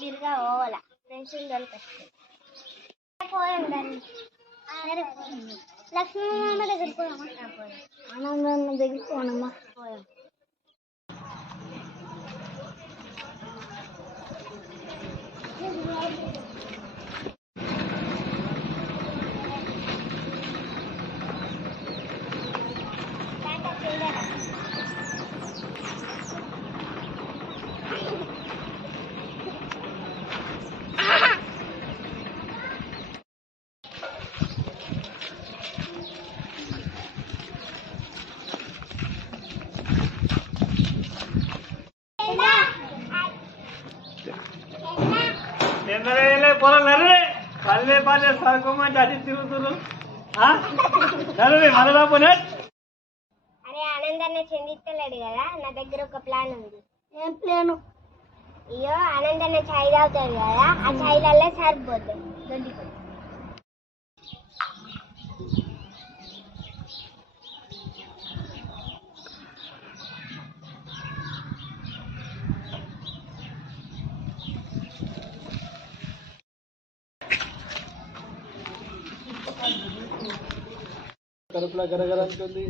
బిరుగా పోవాల ఫ్రెండ్స్ పోయిందండి. లక్ష్మీ మామ దగ్గరికి పోయామా? ఆనందన్న దగ్గరికి పోనమ్మా. పోయాం. పల్లె పల్లె సరుకోమంటే అటు తిరుగుతున్నారు. అరే ఆనందాన్ని చెందిస్తలేడు కదా, నా దగ్గర ఒక ప్లాన్ ఉంది. ఏం ప్లాను? అయ్యో ఆనందాన్ని చాయ్ తాగుతాడు కదా, ఆ చాయ్లల్లో సరిపోతాయి దొడ్డిపోయి. కడుపులో గరగరంటుంది.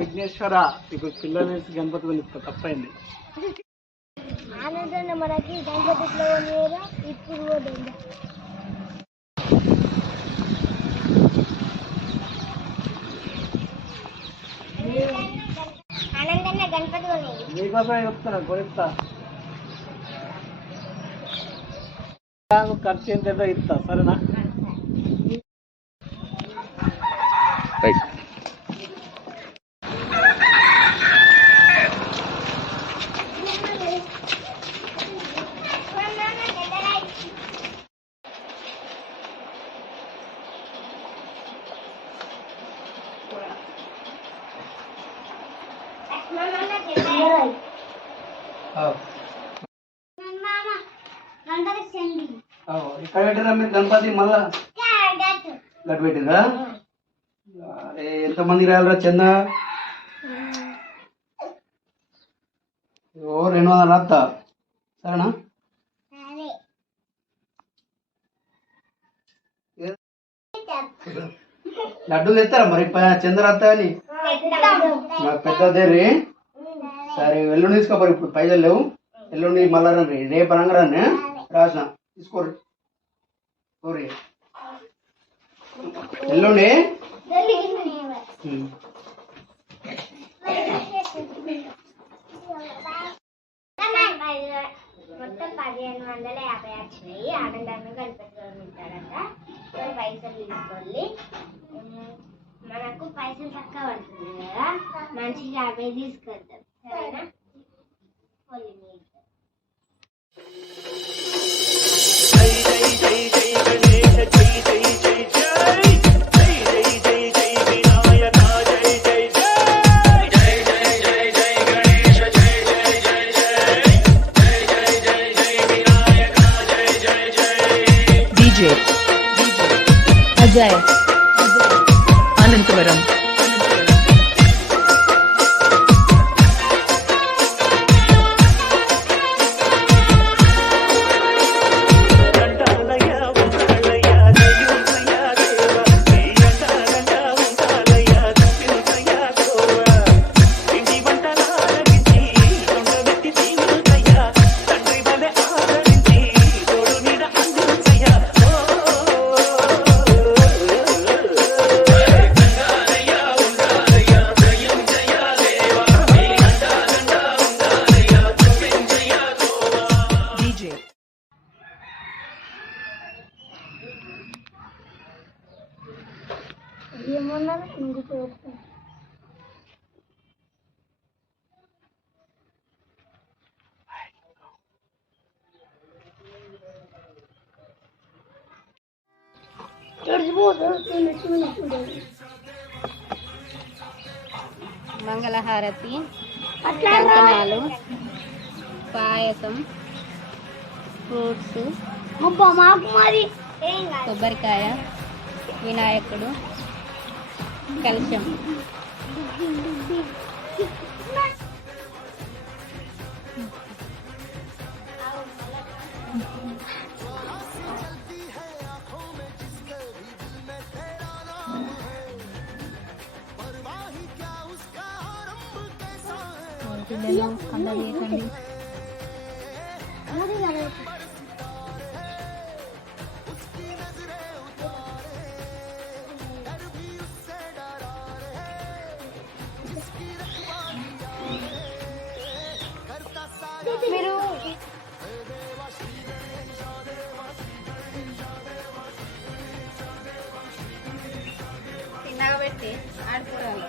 విఘ్నేశ్వర ఇప్పుడు పిల్లలు వేసి గణపతి కొనిస్తా, తప్పైంది. ఆనందంగా మనకి గణపతిలో ఇప్పుడు ఆనందంగా గణపతి కొనేది మీకోసం చెప్తున్నా, కొనిస్తా. ఖర్చు ఏంటో ఇస్తా, సరేనా? ఇక్కడ పెట్టిరా మీరు గణపతి? మళ్ళా గట్టు పెట్టిరా? ఎంతమంది రాయాలరా చందా? 200 రాస్తా, సరేనా? లడ్డూలు తెస్తారా మరి? చంద రాస్తా అని పెద్దదేరి. సరే ఎల్లుండి తీసుకోపోరు, ఇప్పుడు పైసలు లేవు. ఎల్లుండి మళ్ళా రండి, రేపు అనగా రండి. రాసిన తీసుకోరు ఎల్లుండి. మొత్తం 1550 వచ్చినాయి. ఆనందంగా గణపతి ఉంటాడంట. పైసలు తీసుకోవాలి. మనకు పైసలు తక్కువ పడుతుంది కదా, మంచిగా 50 తీసుకొద్దాం, సరేనా? అజయ్ అనంతవరం. మంగళహారతి, కంకణాలు, పాయసం, ఫ్రూట్స్, కొబ్బరికాయ, వినాయకుడు, కలశం. పిల్లలు అందరూ చేయకండి. మీరు చిన్నగా పెట్టి ఆడుకోవాలి.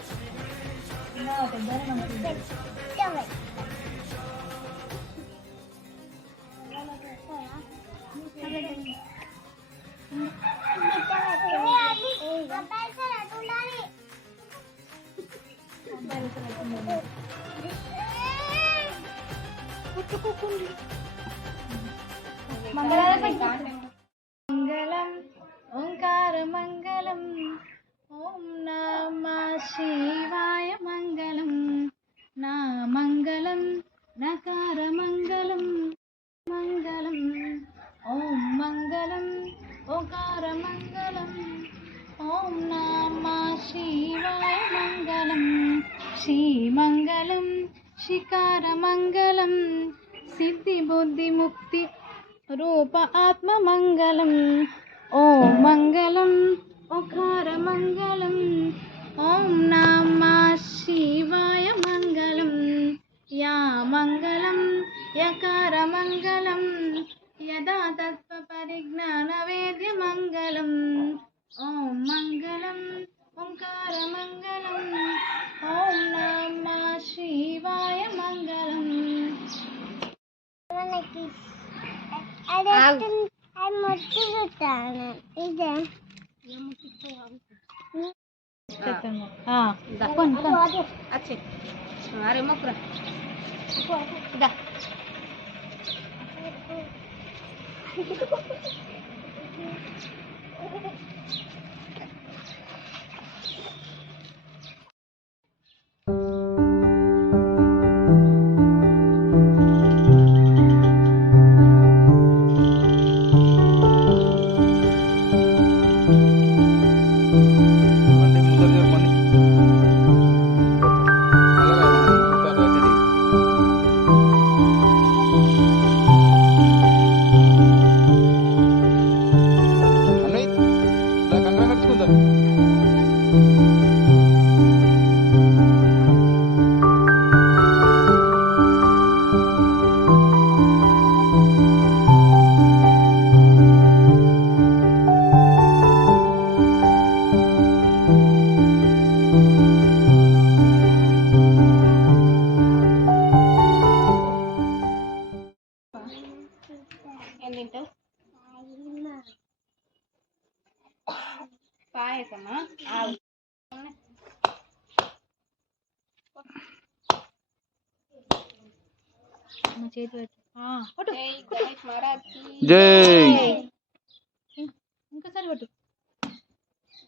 మంగళం ఓంకార మంగళం, ఓం నమః శివాయ మంగళం, నా మంగళం నకార మంగళం, మంగళం ఓం మంగళం ఓంకార మంగళం, ఓం నమః శివాయ మంగళం, శ్రీమంగళం శిఖార మంగళం, సిద్ధి బుద్ధి ముక్తి రూప ఆత్మ మంగళం, ఓం మంగళం ఓంకార మంగళం, ఓం నమః శివాయ మంగళం, యా మంగళం యకార మంగళం, యదా తత్వ పరిజ్ఞాన వేద్య మంగళం, ఓం మంగళం ఓంకార మంగళం, ఓం నమః శివాయ మంగళం. అరే మొక్కురా ఏం తింటావు? పాయసమా? జై. ఇంకోసారి కొట్టు.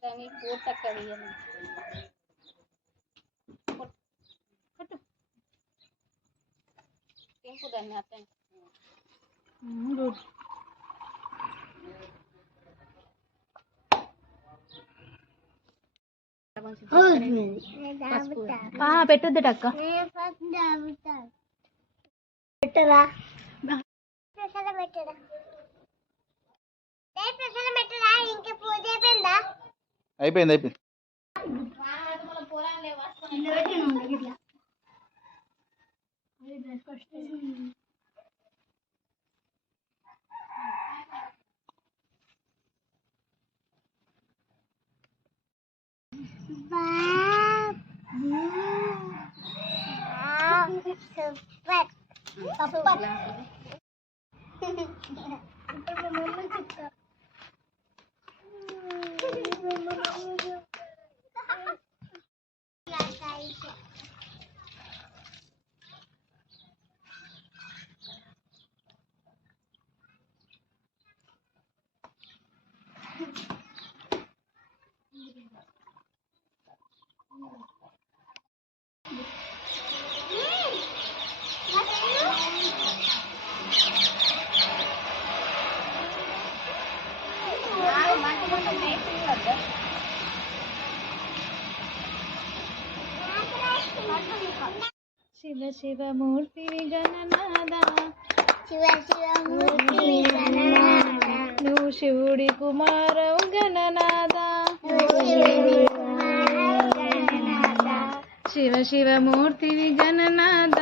దాన్ని పూర్త కడియాలి. కొట్టు. తెంపు దాన్ని అతను. గుడ్. పెట్టొద్దు అక్క. పెట్టరా ఇంకా పూజ అయిపోయిందా? అయిపోయింది. సూపర్ శివ శివమూర్తివి గణనాద శివ శివమూర్తి గణనాథ నువ్వు శివుడి కుమారవు గణనాద శివ శివమూర్తివి గణనాద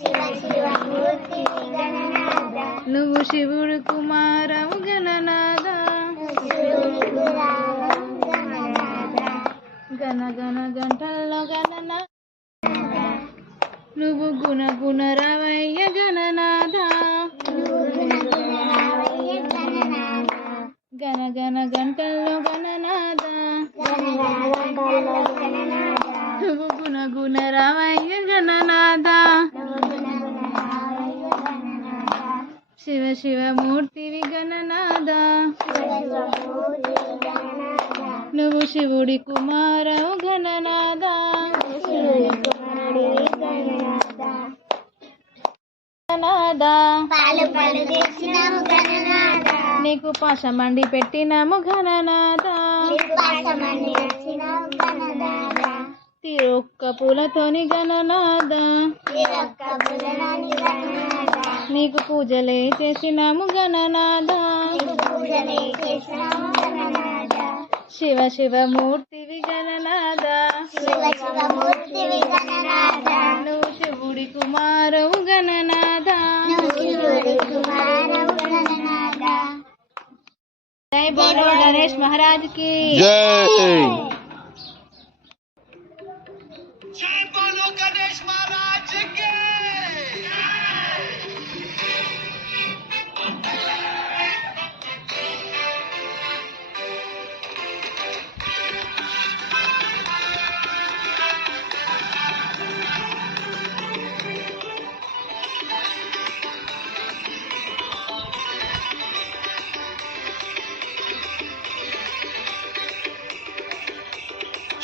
శివ శివమూర్తి గణనాథ నువ్వు శివుడి కుమారవు గణనాద గణ గణ గంటల్లో గణనాద నువ్వు గుణ గుణ రవయ్య గణనాద గణ గణ గంటల్లో గణనాద నువ్వు గుణ గుణ రవయ్య గణనాద శివ శివమూర్తివి గణనాద నువ్వు శివుడి కుమారవు గణనాద గణనాద పాలు పలు తెచ్చినాము గణనాథ నీకు పాశమండి పెట్టినాము గణనాద పాసమని వచ్చినాము గణనాథ తిరొక్క పూలతోని గణనాద వీరొక్క బుధనాని గణనాథ నీకు పూజలే చేసినాము గణనాద పూజలే చేసినాము గణనాథ శివ శివమూర్తివి గణనాద శివ శివమూర్తివి గణనాథ నువ్వు శివుడి కుమారవు గణనాద శివుడి కుమారవు గణనాథ జై బోలో గణేష్ మహారాజ్ కి जय बोलो गणेश महाराज के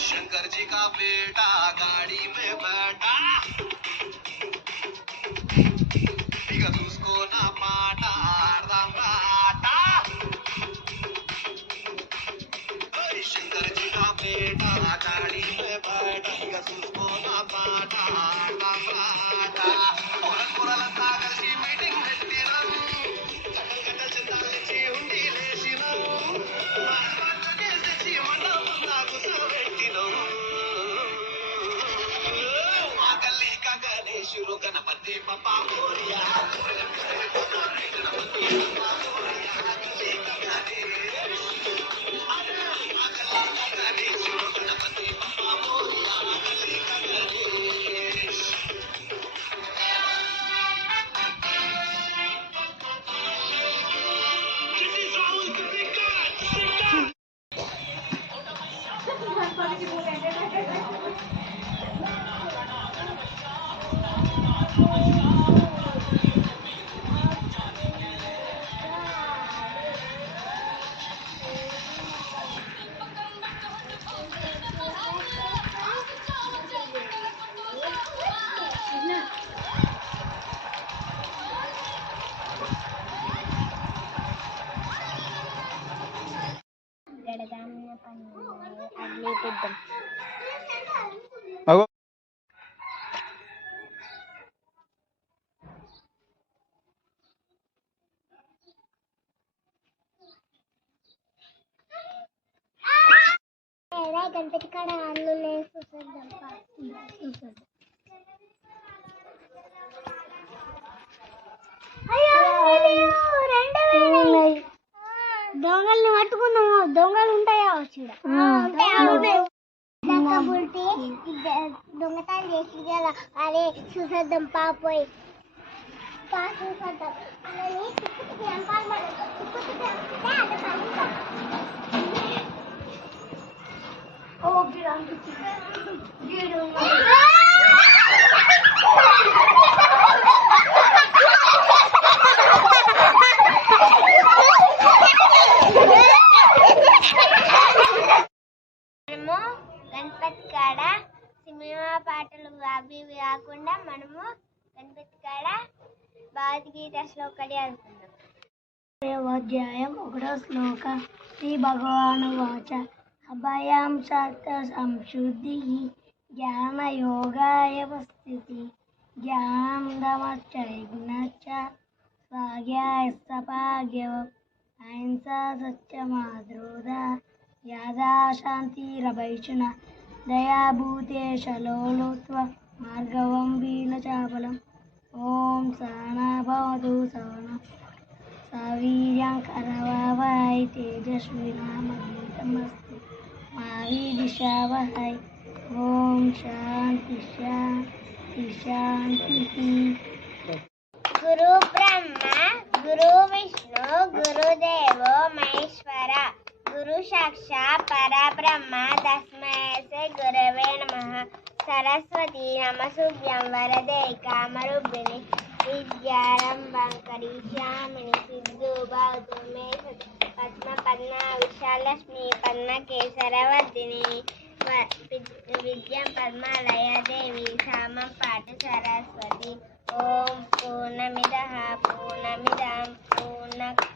शंकर जी का बेटा गाड़ी में बैठा बिगत उसको ना पाटा रंगाटा शंकर जी का बेटा गाड़ी में बैठा बिगत उसको ना पाटा रंगाटा और सागर सी मीटिंग పెట్టినా గంట చింతాలేసి ఉండి లేసినా నాకు సోబెట్టినో ఆకలి గణేశుడు గణపతి పప్పా మోరియా గడగామిన పని అగ్ని పెద్దం గణపతి కాడ అల్లు చూసేద్దాం దొంగల్ని పట్టుకున్నాము దొంగలు ఉంటాయా వచ్చి దొంగతనం చేసి కదా అరే చూసేద్దాం పాపోయి చూసేద్దాం మనము గణపతి కాడ సినిమా పాటలు అవి ఇవి కాకుండా మనము గణపతి కాడ భగవద్గీత శ్లోకడి అనుకున్నాం. అధ్యాయం 1వ శ్లోక శ్రీ భగవాను వాచ అభయం సత్య సంశుద్ధి జ్ఞాన యోగాయ స్థితి ज्ञानं दमश्च यज्ञश्च स्वाध्याय सपाग्यव अहिंसा सत्यमाद्रोधा यादा शान्तिरभैषुना दया भूतेश लोलोत्व मार्गवं वीनचापलम् ॐ सहना भवतु सहना सवीर्यं करवावहै तेजस्विनामस्तु मा विद्विषावहै ॐ शान्ति शान्ति शान्तिः गुरु ब्रह्मा गुरु विष्णु गुरुदेवो महेश्वर गुरु साक्षात् परब्रह्म तस्मै श्री गुरवे नमः सरस्वती नमस्तुभ्यं वरदे कामरूपिणि विद्यारम्भं करिष्यामि सिद्धो मे पद्मपद्मा विशालक्ष्मी पद्मकेसरवर्धिनी विद्यां पद्मालया देवी सामं पाठ सरस्वती ॐ पूर्णमिदः पूर्णमिदं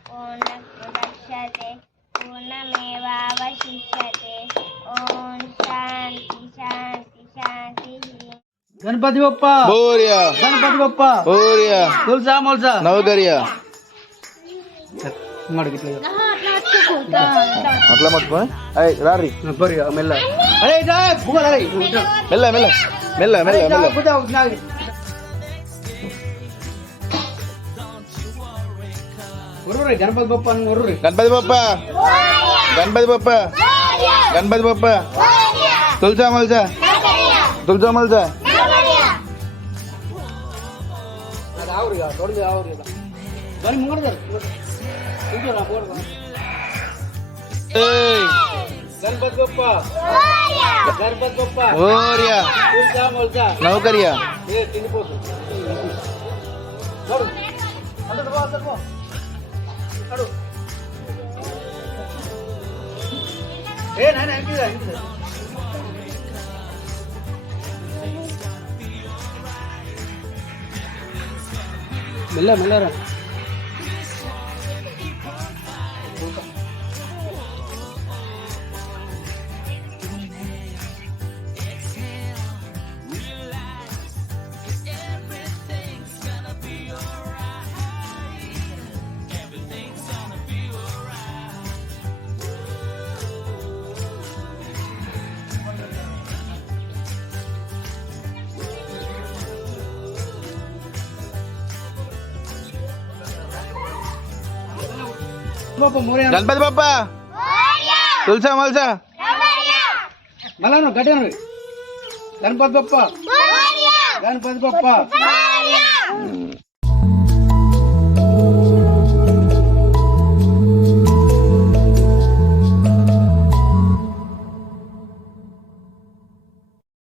पूर्णमुदच्यते पूर्णमेवावशिष्यते ॐ शान्ति शान्ति शान्तिः गणपती बाप्पा बोरिया गणपती बाप्पा बोरिया तुलसा मोलसा नवकरिया అట్లా మర్చిపో రారి బరి మెల్ల అరే జా బుగ అరే మెల్ల మెల్ల మెల్ల మెల్ల మెల్ల బుజా నాగి ఒరురే గణపతి బప్ప అని ఒరురే గణపతి బప్ప గణపతి బప్ప గణపతి బప్ప తులసా మల్సా తులసా మల్సా అది ఆవురిగా తోడి ఆవురిగా గని ముంగడదారు ఇంకోరా బోర్డు ఏయ్ గణపతి బప్ప గణపతి బప్ప బోరియా तुलसा मोलसा నవకరియా ఏ తినిపోతు నడు అందరు బా అందరు బా నడు ఏ నాయన ఇంకిరా ఇంకిరా మెల్ల మెల్లరా బాబా మోరియా గణపతి బప్ప తులసా మల్సా మళ్ళా గట్టిగా గణపతి బప్ప గణపతి బప్ప